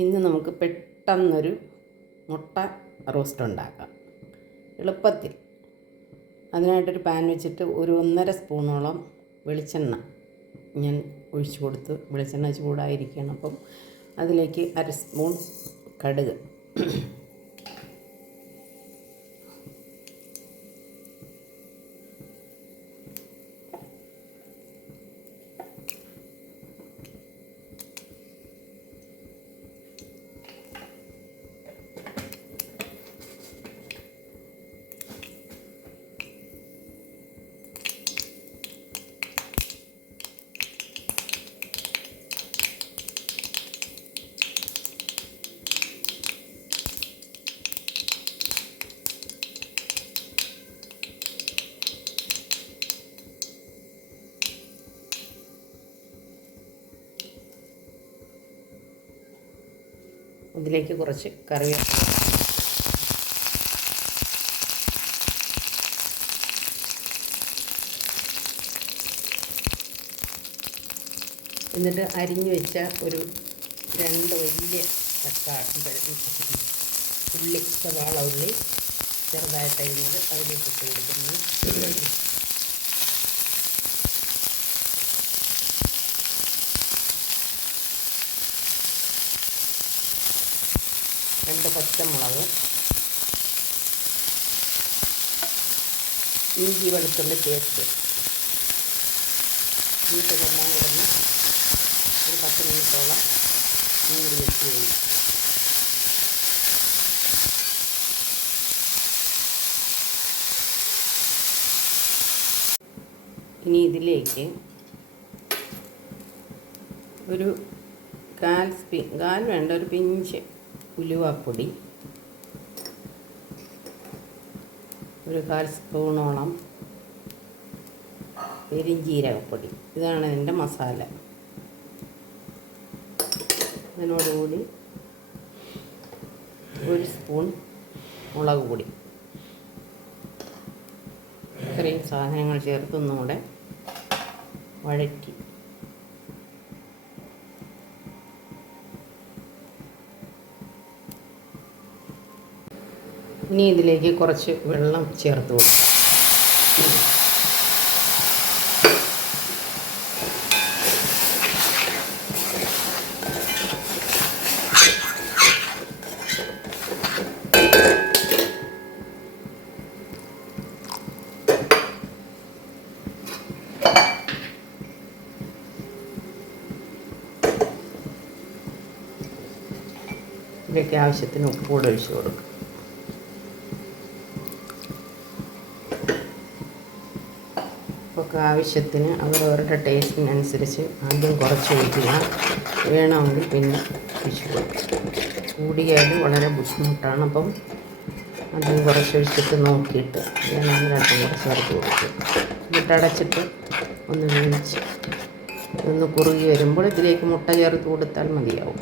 ഇന്ന് നമുക്ക് പെട്ടെന്നൊരു മുട്ട റോസ്റ്റ് ഉണ്ടാക്കാം എളുപ്പത്തിൽ. അതിനായിട്ടൊരു പാൻ വെച്ചിട്ട് ഒരു 1.5 സ്പൂണോളം വെളിച്ചെണ്ണ ഞാൻ ഒഴിച്ചു കൊടുത്തു. വെളിച്ചെണ്ണ ചൂടായിരിക്കണം. അപ്പം അതിലേക്ക് 1/2 സ്പൂൺ കടുക്, ഇതിലേക്ക് കുറച്ച് കറിവേപ്പില, എന്നിട്ട് അരിഞ്ഞു വെച്ച ഒരു 2 വലിയ ഉള്ളി, സവാള ഉള്ളി ചെറുതായിട്ട് അരിഞ്ഞത് അതിലേക്ക് ഇട്ട് കൊടുക്കുന്നു. രണ്ട് പച്ചമുളക്, ഇഞ്ചി വെളുത്തുള്ളി പേസ്റ്റ്, ഇതെല്ലാം കിടന്ന് ഒരു 10 മിനിറ്റോളം മൂടി വെച്ച് കഴിയും. ഇനി ഇതിലേക്ക് ഒരു കാൽ വേണ്ട ഒരു പിഞ്ച് ഉലുവാപ്പൊടി, ഒരു 1/4 സ്പൂണോളം പെരിഞ്ജീരകപ്പൊടി. ഇതാണ് ഇതിൻ്റെ മസാല. അതിനോടുകൂടി 1 സ്പൂൺ മുളക് പൊടി. ഇത്രയും സാധനങ്ങൾ ചേർത്തൊന്നും കൂടെ വഴറ്റി ഇനി ഇതിലേക്ക് കുറച്ച് വെള്ളം ചേർത്ത് കൊടുക്കാം. ഇതിലേക്ക് ആവശ്യത്തിന് ഉപ്പ് കൂടെ ഒഴിച്ച് കൊടുക്കും. ഉപ്പൊക്കെ ആവശ്യത്തിന് അവരവരുടെ ടേസ്റ്റിനനുസരിച്ച് ആദ്യം കുറച്ച് ഒഴിക്കുക. വേണമെങ്കിൽ പിന്നെ ഒഴിച്ച് കൊടുക്കും. കൂടിയാൽ വളരെ ബുദ്ധിമുട്ടാണ്. അപ്പം ആദ്യം കുറച്ച് ഒഴിച്ചിട്ട് നോക്കിയിട്ട് വേണമെങ്കിൽ അല്പം കൂടെ ചേർത്ത് കൊടുക്കും. എന്നിട്ട് അടച്ചിട്ട് ഒന്ന് വേവിച്ച് ഒന്ന് കുറുകി വരുമ്പോൾ ഇതിലേക്ക് മുട്ട ചേർത്ത് കൊടുത്താൽ മതിയാവും.